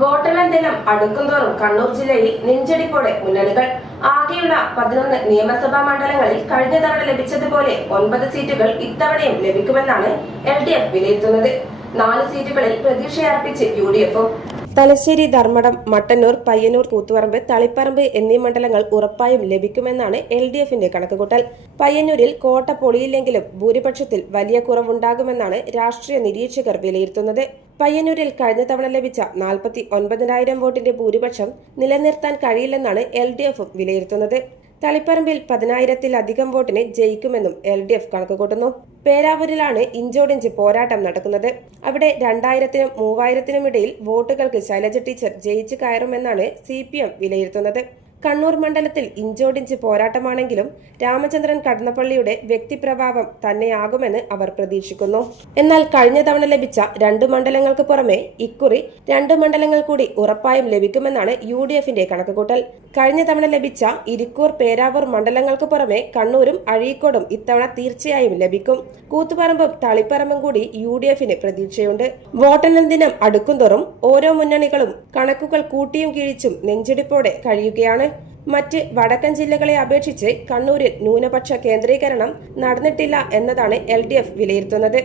വോട്ടെണ്ണൽ ദിനം അടുക്കുംതോറും കണ്ണൂർ ജില്ലയിൽ നെഞ്ചടിപ്പോടെ മുന്നണികൾ. ആകെയുള്ള 11 നിയമസഭാ മണ്ഡലങ്ങളിൽ കഴിഞ്ഞ തവണ ലഭിച്ചതുപോലെ 9 സീറ്റുകൾ ഇത്തവണയും ലഭിക്കുമെന്നാണ് LDF വിലയിരുത്തുന്നത്. 4 സീറ്റുകളിൽ പ്രതീക്ഷയർപ്പിച്ച് UDF-ഉം. തലശ്ശേരി, ധർമ്മടം, മട്ടന്നൂർ, പയ്യന്നൂർ, കൂത്തുപറമ്പ്, തളിപ്പറമ്പ് എന്നീ മണ്ഡലങ്ങൾ ഉറപ്പായും ലഭിക്കുമെന്നാണ് LDF-ന്റെ കണക്കുകൂട്ടൽ. പയ്യന്നൂരിൽ കോട്ട പൊളിയില്ലെങ്കിലും ഭൂരിപക്ഷത്തിൽ വലിയ കുറവുണ്ടാകുമെന്നാണ് രാഷ്ട്രീയ നിരീക്ഷകർ വിലയിരുത്തുന്നത്. പയ്യന്നൂരിൽ കഴിഞ്ഞ തവണ ലഭിച്ച 49,000 വോട്ടിന്റെ ഭൂരിപക്ഷം നിലനിർത്താൻ കഴിയില്ലെന്നാണ് LDF-ഉം വിലയിരുത്തുന്നത്. തളിപ്പറമ്പിൽ 10,000-ത്തിലധികം വോട്ടിന് ജയിക്കുമെന്നും LDF കണക്കുകൂട്ടുന്നു. പേരാവൂരിലാണ് ഇഞ്ചോടിഞ്ച് പോരാട്ടം നടക്കുന്നത്. അവിടെ 2,000-നും 3,000-നും ഇടയിൽ വോട്ടുകൾക്ക് ശൈലജ ടീച്ചർ ജയിച്ചു കയറുമെന്നാണ് CPM വിലയിരുത്തുന്നത്. കണ്ണൂർ മണ്ഡലത്തിൽ ഇഞ്ചോടിഞ്ച് പോരാട്ടമാണെങ്കിലും രാമചന്ദ്രൻ കടന്നപ്പള്ളിയുടെ വ്യക്തിപ്രഭാവം തന്നെയാകുമെന്ന് അവർ പ്രതീക്ഷിക്കുന്നു. എന്നാൽ കഴിഞ്ഞ തവണ ലഭിച്ച 2 മണ്ഡലങ്ങൾക്ക് പുറമെ ഇക്കുറി 2 മണ്ഡലങ്ങൾ കൂടി ഉറപ്പായും ലഭിക്കുമെന്നാണ് UDF-ന്റെ കണക്കുകൂട്ടൽ. കഴിഞ്ഞ തവണ ലഭിച്ച ഇരിക്കൂർ, പേരാവൂർ മണ്ഡലങ്ങൾക്ക് പുറമെ കണ്ണൂരും അഴീക്കോടും ഇത്തവണ തീർച്ചയായും ലഭിക്കും. കൂത്തുപറമ്പും തളിപ്പറമ്പും കൂടി UDF-ന് പ്രതീക്ഷയുണ്ട്. വോട്ടെണ്ണൽ ദിനം അടുക്കുംതോറും ഓരോ മുന്നണികളും കണക്കുകൾ കൂട്ടിയും കിഴിച്ചും നെഞ്ചിടിപ്പോടെ കഴിയുകയാണ്. മറ്റ് വടക്കൻ ജില്ലകളെ അപേക്ഷിച്ച് കണ്ണൂരിൽ ന്യൂനപക്ഷ കേന്ദ്രീകരണം നടന്നിട്ടില്ല എന്നതാണ് LDF വിലയിരുത്തുന്നത്.